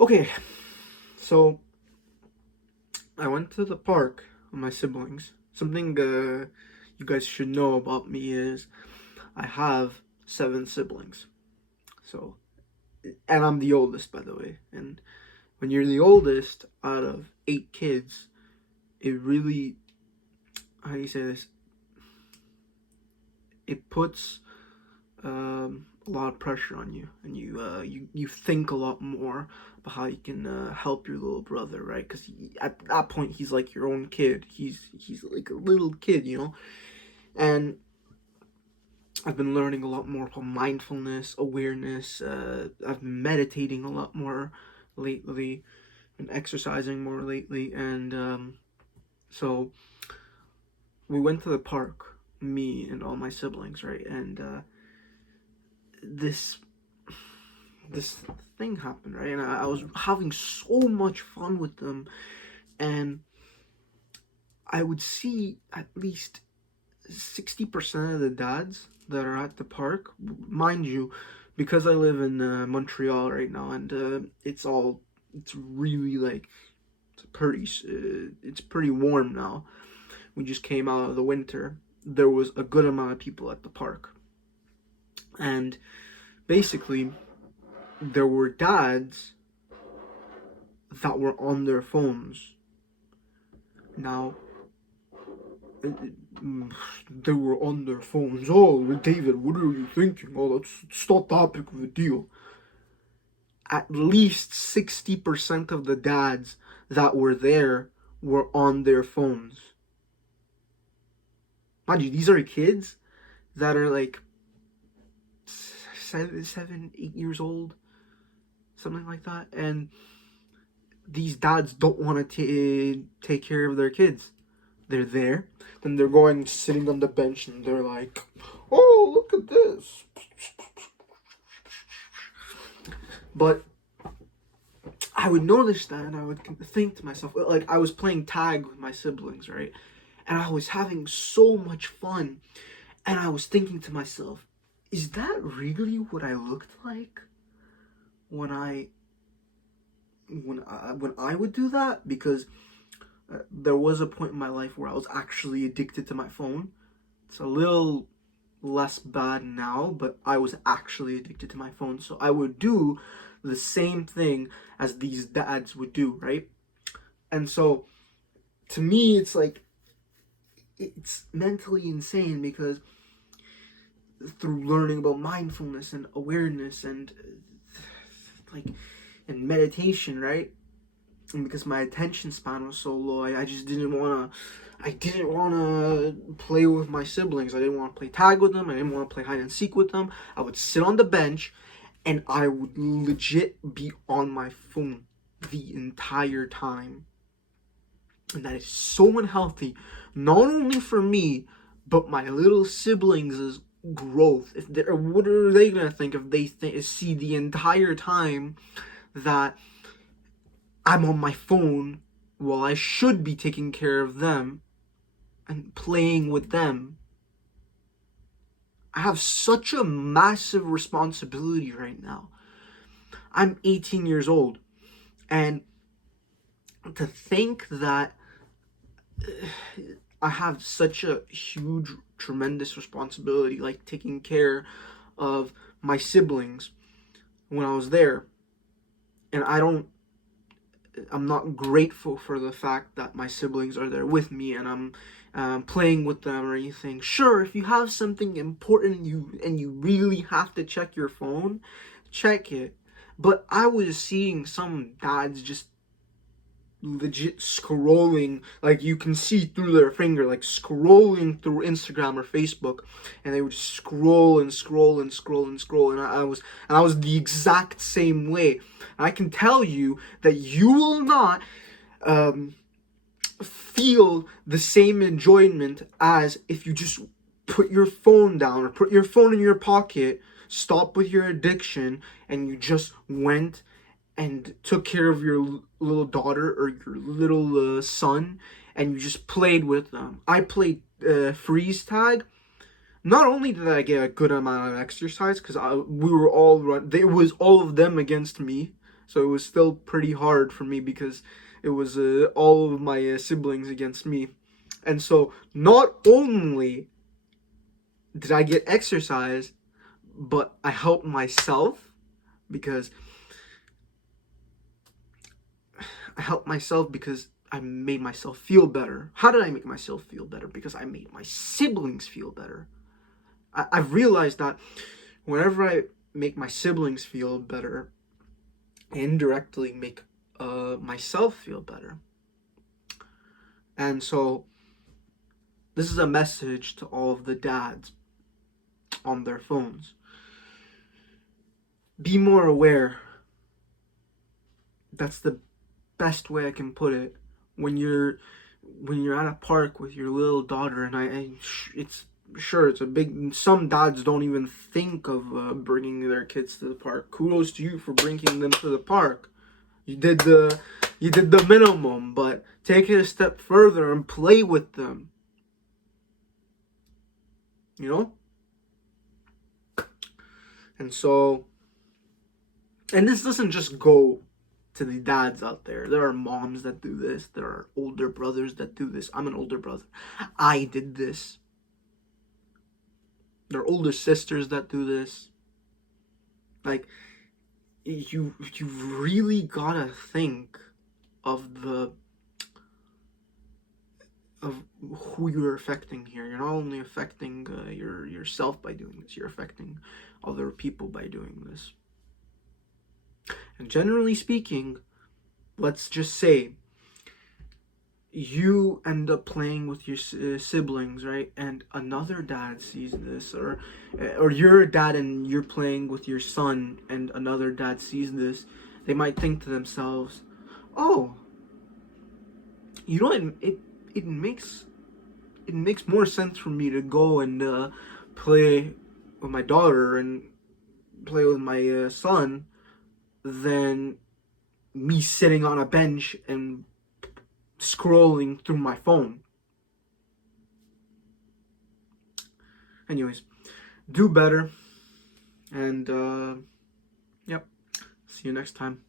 Okay, so I went to the park with my siblings. Something you guys should know about me is I have seven siblings. So, and I'm the oldest, by the way. And when you're the oldest out of eight kids, it really, how do you say this? It puts a lot of pressure on you, and you think a lot more about how you can help your little brother, right? Because at that point he's like your own kid. He's like a little kid, you know. And I've been learning a lot more about mindfulness, awareness. I've been meditating a lot more lately, and exercising more lately, and so we went to the park, me and all my siblings, right? And this this thing happened, right? And I was having so much fun with them, and I would see at least 60% of the dads that are at the park, mind you, because I live in Montreal right now, and it's really like it's pretty warm now. We just came out of the winter. There was a good amount of people at the park, and basically there were dads that were on their phones. Now, they were on their phones. Oh, David, what are you thinking? Oh, it's not that big of a deal. At least 60% of the dads that were there were on their phones. Mind you, these are kids that are like 7, 8 years old, something like that. And these dads don't want to take care of their kids. They're there, then they're going sitting on the bench and they're like, "Oh, look at this." But I would notice that and I would think to myself, like I was playing tag with my siblings, right? And I was having so much fun. And I was thinking to myself, is that really what I looked like when I would do that? Because there was a point in my life where I was actually addicted to my phone. It's a little less bad now, but I was actually addicted to my phone. So I would do the same thing as these dads would do, right? And so to me, it's like, it's mentally insane because through learning about mindfulness and awareness and like and meditation, right? And because my attention span was so low, I just didn't want to play with my siblings. I didn't want to play tag with them. I didn't want to play hide and seek with them. I would sit on the bench and I would legit be on my phone the entire time. And that is so unhealthy, not only for me, but my little siblings' growth. What are they gonna think if they see the entire time that I'm on my phone while I should be taking care of them and playing with them? I have such a massive responsibility right now. I'm 18 years old, and to think that I have such a huge, tremendous responsibility, like taking care of my siblings when I was there, and I'm not grateful for the fact that my siblings are there with me and I'm playing with them or anything. Sure, if you have something important and you really have to check your phone, check it. But I was seeing some dads just legit scrolling, like you can see through their finger, like scrolling through Instagram or Facebook, and they would scroll and scroll and scroll and scroll, and I was the exact same way. I can tell you that you will not feel the same enjoyment as if you just put your phone down or put your phone in your pocket, stop with your addiction, and you just went and took care of your little daughter or your little son, and you just played with them. I played freeze tag. Not only did I get a good amount of exercise, because we were all run. It was all of them against me, So it was still pretty hard for me because it was all of my siblings against me. And so not only did I get exercise, but I helped myself because I made myself feel better. How did I make myself feel better? Because I made my siblings feel better. I've realized that whenever I make my siblings feel better, I indirectly make myself feel better. And so this is a message to all of the dads on their phones. Be more aware. That's the best way I can put it. When you're at a park with your little daughter, and it's sure it's a big. Some dads don't even think of bringing their kids to the park. Kudos to you for bringing them to the park. You did the minimum, but take it a step further and play with them. You know? And so, and this doesn't just go to the dads out there. There are moms that do this. There are older brothers that do this. I'm an older brother. I did this. There are older sisters that do this. Like, you really gotta think of who you're affecting here. You're not only affecting yourself by doing this. You're affecting other people by doing this. And generally speaking, let's just say you end up playing with your siblings, right? And another dad sees this, or you're a dad and you're playing with your son, and another dad sees this. They might think to themselves, "Oh, you know, it makes more sense for me to go and play with my daughter and play with my son than me sitting on a bench and scrolling through my phone." Anyways, do better, and yep, see you next time.